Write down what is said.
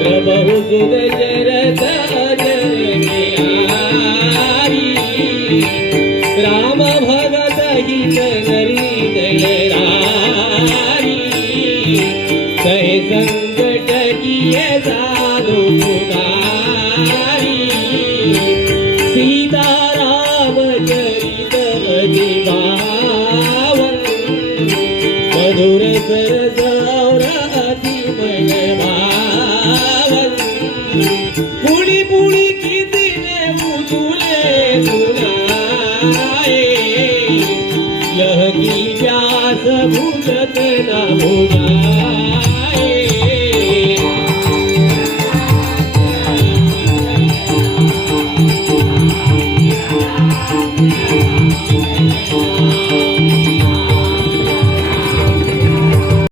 प्रभु सुद शरद राम भगत हित कहे संकट किए साधु पुकारी सीता राम चरित पावन मधुर सरस अति मन भावन पुणी पुणी कितने उतुले सुनाए यह की प्यास बुझत न बुझा